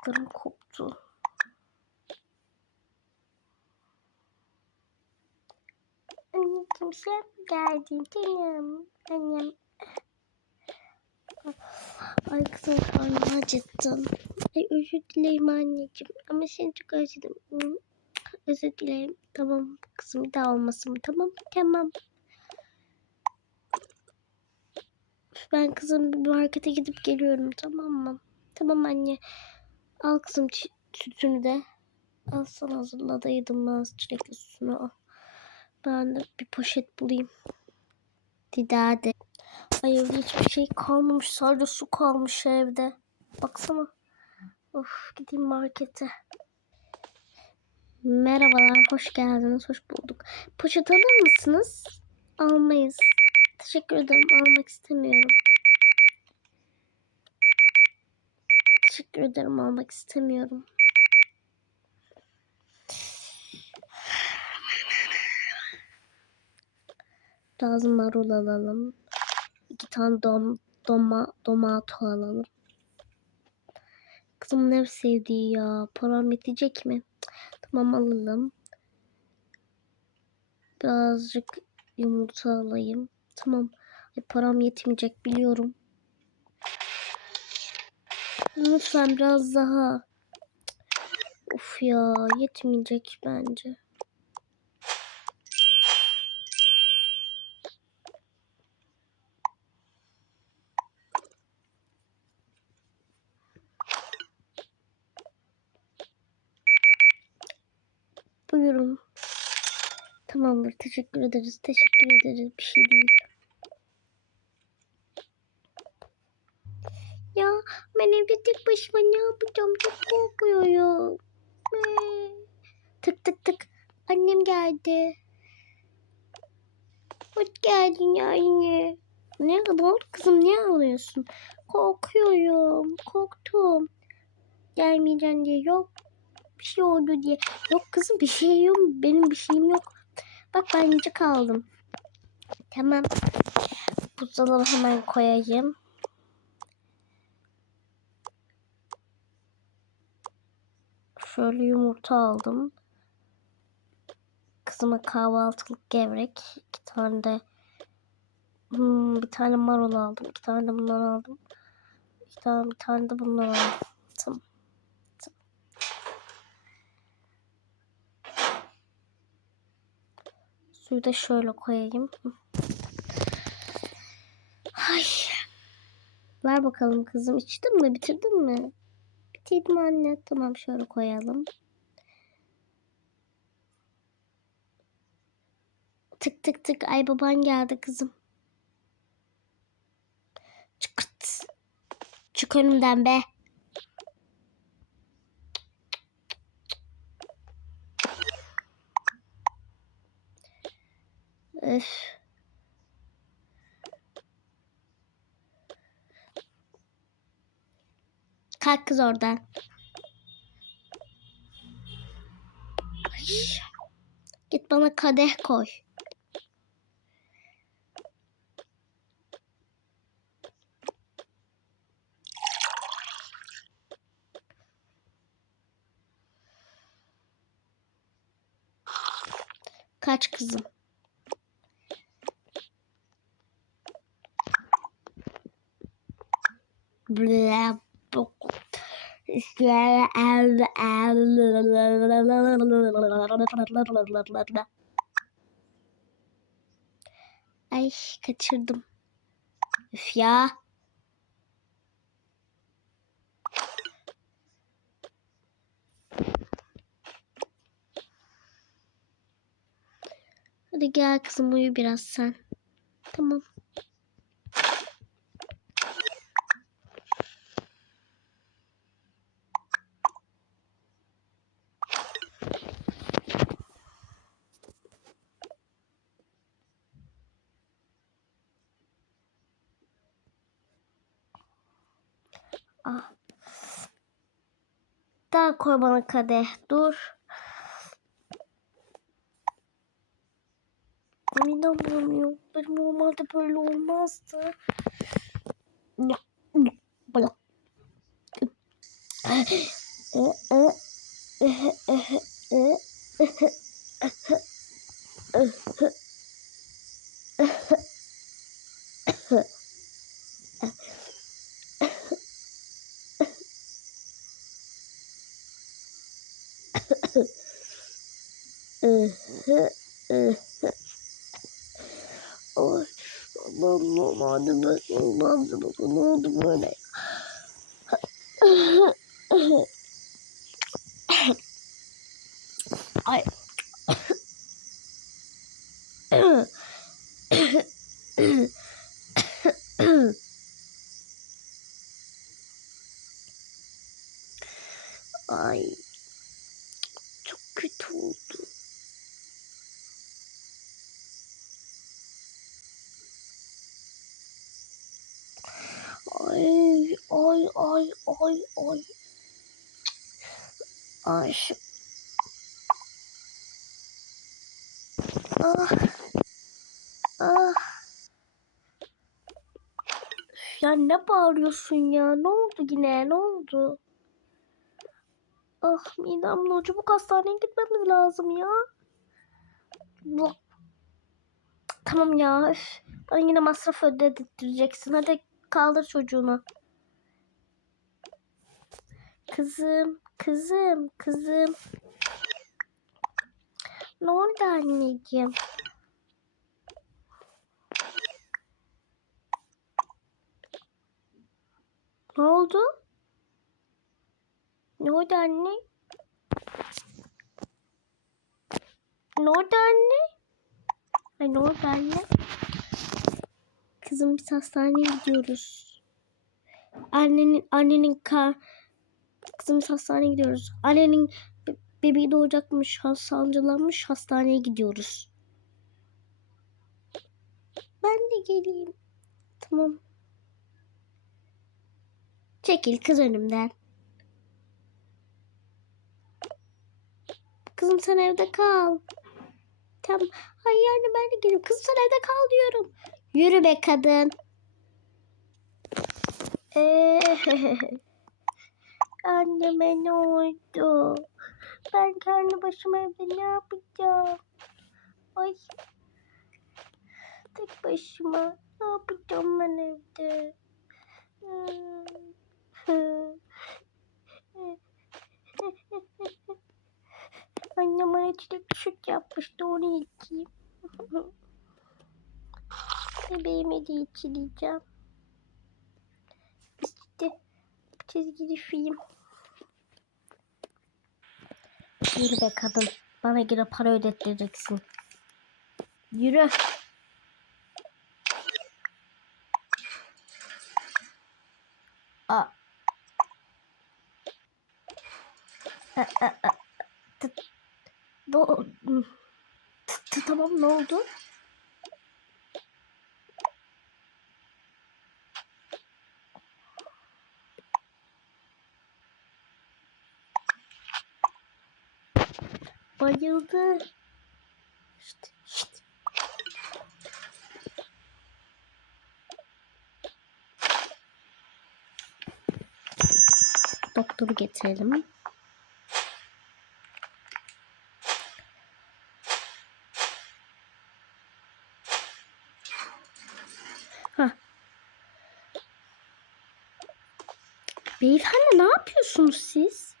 Bacaklarım koptu. Anneciğim sen mi geldin canım? Annem. Ay kızım karnım acıttın. Ay özür dilerim anneciğim. Ama seni çok. Hı, Özür dilerim. Tamam kızım bir daha olmasın. Tamam tamam. Ben kızım bir markete gidip geliyorum tamam mı? Tamam anne. Al kızım sütünü de. Al sana hazırladıydım ben çilekli sütünü. Ben de bir poşet bulayım. Didade. Ay evde hiçbir şey kalmamış. Sadece su kalmış evde. Baksana. Of gideyim markete. Merhabalar, hoş geldiniz, hoş bulduk. Poşet alır mısınız? Almayız. Teşekkür ederim, almak istemiyorum. Teşekkür ederim, almak istemiyorum. Biraz marul alalım. İki tane dom, doma, domato alalım. Kızımın ev sevdiği ya. Param yetecek mi? Tamam alalım. Birazcık yumurta alayım. Tamam. Ay, param yetmeyecek biliyorum. Lütfen biraz daha. Of ya yetmeyecek bence. Buyurun. Tamamdır. Teşekkür ederiz. Teşekkür ederiz. Bir şey değil. Ya ben evde tek başıma ne yapacağım? Çok korkuyorum. Tık tık tık. Annem geldi. Hoş geldin ya yine. Ne oldu kızım ne ağlıyorsun? Korkuyorum. Korktum. Gelmeyeceksin diye yok. Bir şey oldu diye. Yok kızım bir şey yok. Benim bir şeyim yok. Bak ben yiyecek aldım. Tamam. Buzdolabı hemen koyayım. Şöyle yumurta aldım. Kızıma kahvaltılık gevrek. iki tane de hmm, bir tane marul aldım. iki tane de bundan aldım. İki tane, bir tane de bundan aldım. Tamam. Suyu da şöyle koyayım. Ay. Ver bakalım kızım. İçtin mi? Bitirdin mi? Bitirdim anne. Tamam şöyle koyalım. Tık tık tık. Ay baban geldi kızım. Çıkırt. Çık önümden be. Kalk kız oradan. Git bana kadeh koy. Kaç kızım. Bla, bok. Ay kaçırdım. Üf ya. Hadi gel kızım uyu biraz sen. Tamam. Koy bana kadeh. Dur. İnanmıyorum. Benim normalde böyle olmazdı. Ay, 咳咳咳 ne bağırıyorsun ya? Ne oldu yine? Ne oldu? Ah midem ne çabuk hastaneye gitmemiz lazım ya. Tamam ya. Üf. Bana yine masraf ödettireceksin. Hadi kaldır çocuğunu. Kızım, kızım, kızım. Ne oldu anneciğim? Ne oldu? Ne oldu anne? Ne oldu anne? Ay ne oldu anne? Kızım biz hastaneye gidiyoruz. Annenin annenin ka Kızım biz hastaneye gidiyoruz. Annenin be- bebeği doğacakmış, has- hastaneye gidiyoruz. Ben de geleyim. Tamam. Çekil kız önümden. Kızım sen evde kal. Tamam. Ay yani ben de geliyorum. Kızım sen evde kal diyorum. Yürü be kadın. Ee, anneme ne oldu? Ben kendi başıma evde ne yapacağım? Ay. Tek başıma ne yapacağım ben evde? Annem bana çilekli süt yapmıştı onu içeyim. Bebeğime de içireceğim. İşte çizgili film. Yürü be kadın. Bana göre para ödettireceksin. Yürü. T- Tamam ne oldu? Bayıldı. Şşt, şşt. Doktoru getirelim. Hah. Beyefendi ne yapıyorsunuz siz?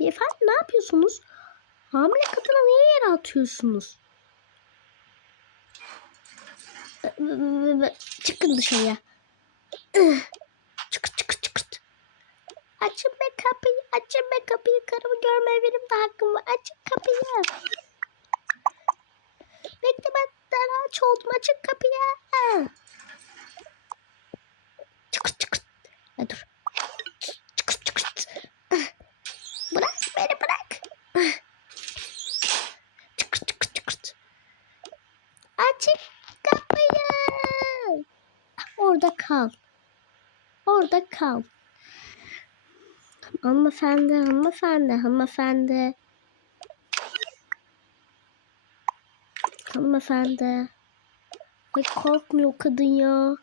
Beyefendi ne yapıyorsunuz? Hamile kadına niye yere atıyorsunuz? Çıkın dışarıya. Çıkın çıkın çıkın. Açın be kapıyı, açın be kapıyı. Karımı görmeye benim de hakkım var. Açın kapıyı. Bekle ben daha aç oldum. Açın kapıyı. hanımefendi, hanımefendi, hanımefendi. Hanımefendi. Ay korkmuyor kadın ya.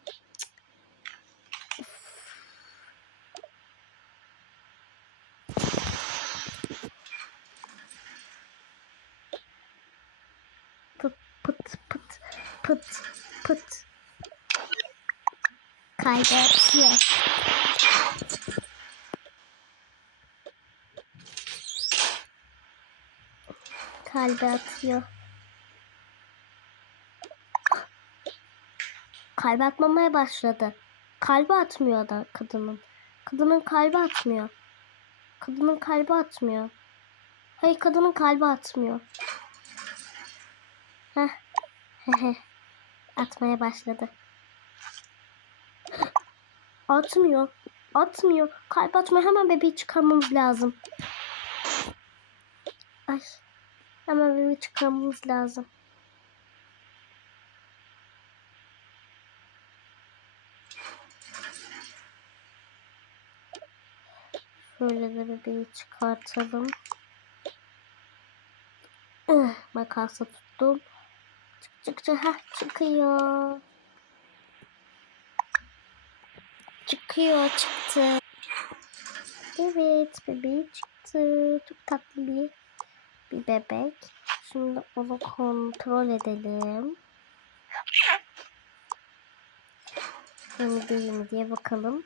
Pıt pıt pıt pıt pıt. Kaybediyor. Kalbe atıyor. Kalbe atmamaya başladı. Kalbi atmıyor da kadının. Kadının kalbi atmıyor. Kadının kalbi atmıyor. Hayır kadının kalbi atmıyor. Heh. Atmaya başladı. Atmıyor. Atmıyor. Kalp atmıyor. Hemen bebeği çıkarmamız lazım. Ay. Hemen bebeği çıkarmamız lazım. Şöyle de bebeği çıkartalım. Ih, Makası tuttum. Çık çık çık. Heh, çıkıyor. Çıkıyor çıktı. Evet bebeği çıktı. Çok tatlı bir bir bebek. Şimdi onu kontrol edelim. İyi değil mi diye bakalım.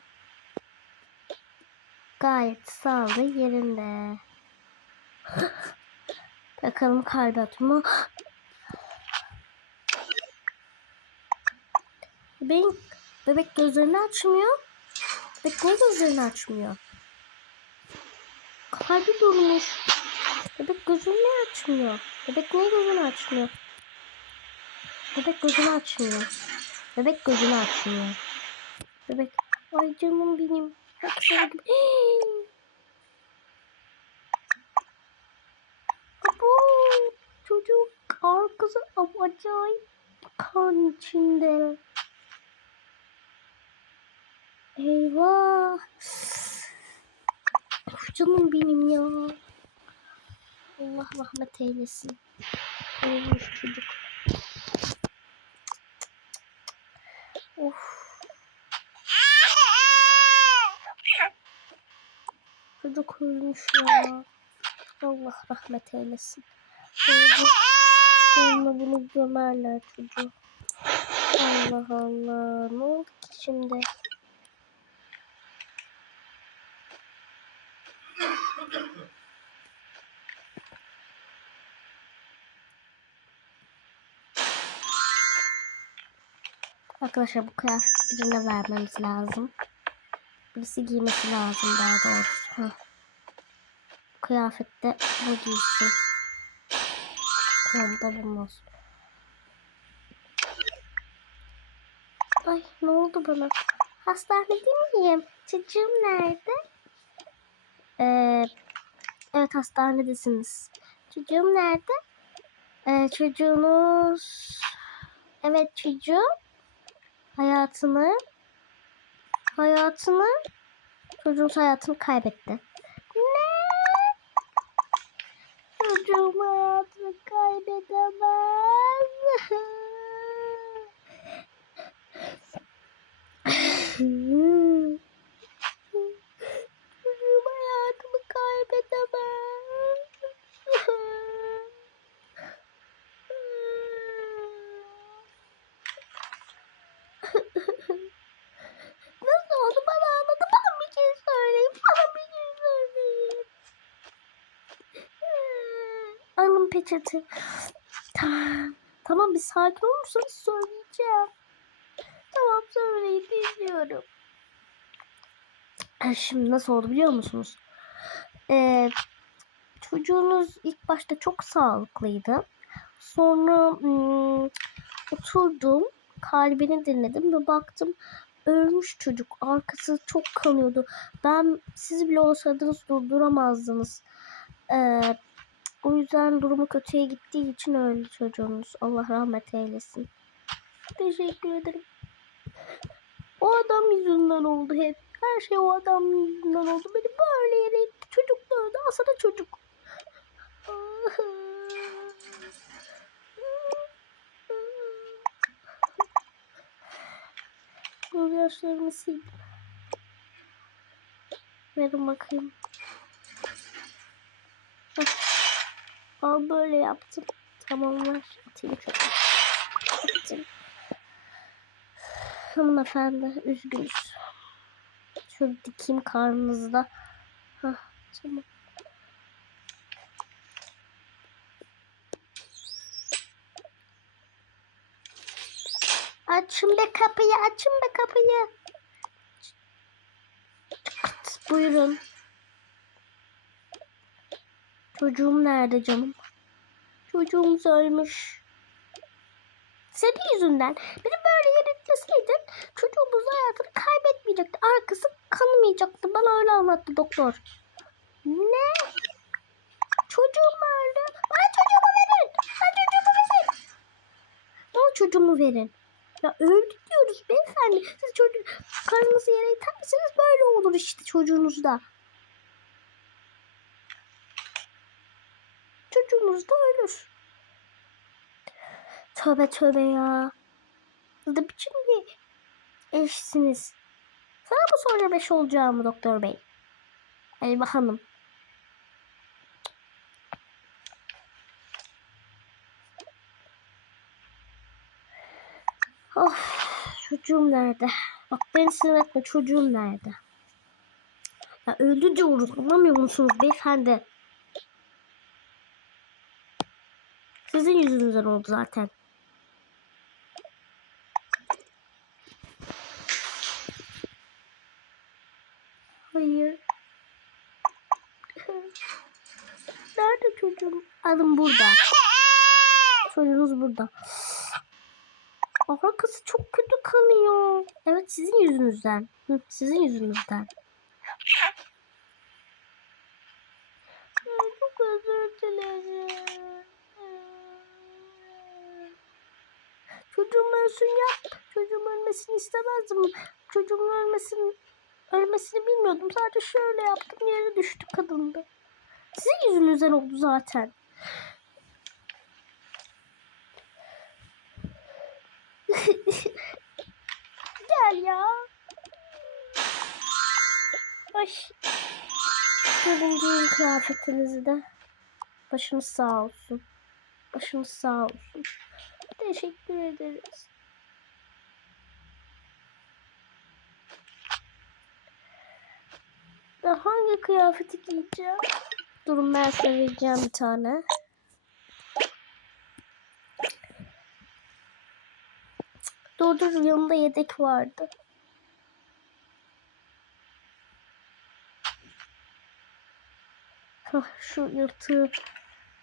Gayet sağlığı yerinde. Bakalım kalbi atma. Bebeğin, bebek gözlerini açmıyor. Bebek gözlerini açmıyor? Kalbi durmuş. Bebek gözünü niye açmıyor? Bebek niye gözünü açmıyor? Bebek gözünü açmıyor. Bebek gözünü açmıyor. Bebek, ay canım benim. Abo, çocuk arkası acayip kan içinde. Eyvah. Of canım benim ya. Allah rahmet eylesin. Ölmüş çocuk. Of. Çocuk ölmüş ya. Allah rahmet eylesin. Sonra, sonra bunu gömerler çocuğu. Allah Allah. Ne oldu ki şimdi? Arkadaşlar bu kıyafeti birine vermemiz lazım. Birisi giymesi lazım daha doğrusu. Heh. Bu kıyafette bu giysin. Tamam da bulmaz. Ay ne oldu bana? Hastanede miyim? Çocuğum nerede? Ee, evet hastanedesiniz. Çocuğum nerede? Ee, çocuğunuz... Evet çocuğum. Hayatını... Hayatını... Çocuğunuz hayatını kaybetti. Ne? Çocuğum hayatını kaybedemez. Çocuğum hayatımı kaybedemez. Nasıl oldu bana anladı. Bana bir şey söyleyin. Bana bir şey söyleyin. Peçete. Tamam. Bir sakin olur musunuz? Söyleyeceğim. Tamam söyleyin dinliyorum. Şimdi nasıl oldu biliyor musunuz? Ee, çocuğunuz ilk başta çok sağlıklıydı. Sonra hmm, oturdum. Kalbini dinledim ve baktım ölmüş çocuk. Arkası çok kanıyordu. Ben siz bile olsaydınız durduramazdınız. Ee, o yüzden durumu kötüye gittiği için öldü çocuğunuz. Allah rahmet eylesin. Teşekkür ederim. O adam yüzünden oldu hep. Her şey o adam yüzünden oldu. Beni böyle yere çocuk dövdü. Asana çocuk. Gözyaşlarımı sildim. Verin bakayım. Heh. Al böyle yaptım. Tamam ver. Atayım şöyle. Attım. hanımefendi. Üzgünüz. Şöyle dikeyim karnınızda. Hah, tamam. Açın be kapıyı, açın be kapıyı. Buyurun. Çocuğum nerede canım? Çocuğumuz ölmüş. Senin yüzünden beni böyle yönetmeseydin çocuğumuz hayatını kaybetmeyecekti. Arkası kanamayacaktı. Bana öyle anlattı doktor. Ne? Çocuğum öldü. Bana çocuğumu verin. Bana çocuğumu verin. Bana çocuğumu verin. Ya öldü diyoruz beyefendi. Siz çocuk karnınızı yere iterseniz böyle olur işte çocuğunuzda. Çocuğunuz da ölür. Tövbe tövbe ya. De biçim bir eşsiniz. Sana mı sonra beş olacağımı doktor bey? Elba hanım. Of, çocuğum nerede? Bak beni sinir etme çocuğum nerede? Ya öldü diyoruz anlamıyor musunuz beyefendi? Sizin yüzünüzden oldu zaten. Hayır. Nerede çocuğum? Alın burada. Çocuğunuz burada. Arkası çok kötü kanıyor. Evet sizin yüzünüzden. Sizin yüzünüzden. Çok özür dilerim. Çocuğum ölsün ya. Çocuğum ölmesini istemezdim. Çocuğumun ölmesini, ölmesini bilmiyordum. Sadece şöyle yaptım yere düştü kadında. Sizin yüzünüzden oldu zaten. Gel ya. Ay. Gelin giyin kıyafetinizi de. Başınız sağ olsun. Başınız sağ olsun. Teşekkür ederiz. Ben hangi kıyafeti giyeceğim? Durun ben size vereceğim bir tane. Dur dur yanında yedek vardı. Hah, şu yırtığı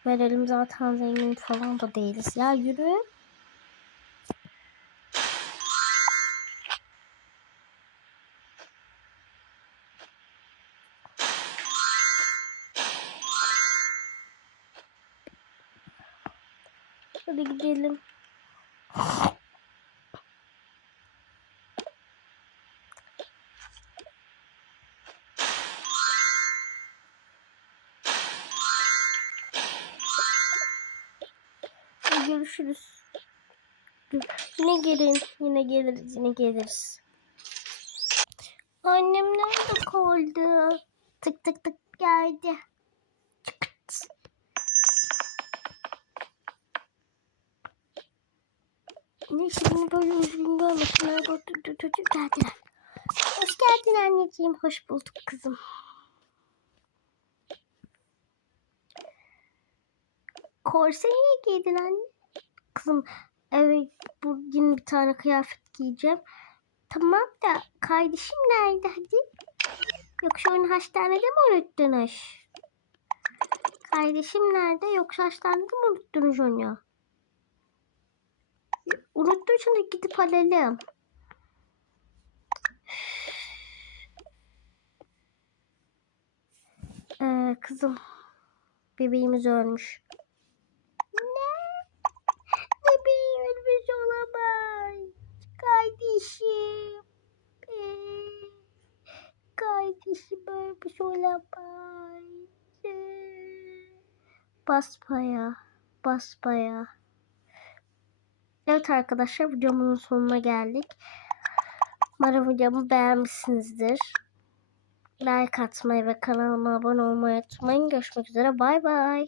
verelim zaten zengin falan da değiliz. Ya yürü. Hadi gidelim. Görüşürüz. Yine gelin. Yine geliriz. Yine geliriz. Annem nerede kaldı? Tık tık tık geldi. Neyse böyle üzgün görmesinler. Götür götür geldiler. Hoş geldin anneciğim. Hoş bulduk kızım. Korse niye giydin anne? Kızım evet bu yine bir tane kıyafet giyeceğim. Tamam da kardeşim nerede hadi? Yoksa onu hastanede mi unuttunuz? Kardeşim nerede? Yoksa hastanede mi unuttunuz onu? Unuttuysanız gidip alalım. Ee, kızım bebeğimiz ölmüş. Ne? Bebeği ölmüş olamaz. Kardeşim. Ee, kardeşim ölmüş olamaz. Ee, Basbaya. Basbaya. Evet arkadaşlar videomun sonuna geldik. Umarım videomu beğenmişsinizdir. Like atmayı ve kanalıma abone olmayı unutmayın. Görüşmek üzere. Bay bay.